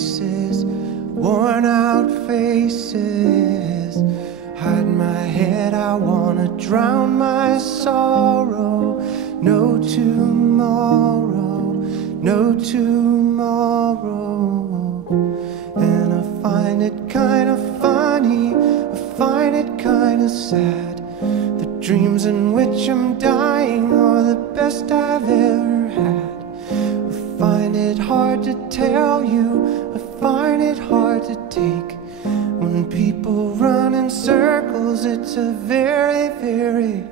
places, worn out faces. Hide my head, I wanna drown my sorrow. No tomorrow, no tomorrow. And I find it kinda funny, I find it kinda sad. The dreams in which I'm dying are the best I've ever had. I find it hard to tell you, I find it hard to take. When people run in circles, it's a very, very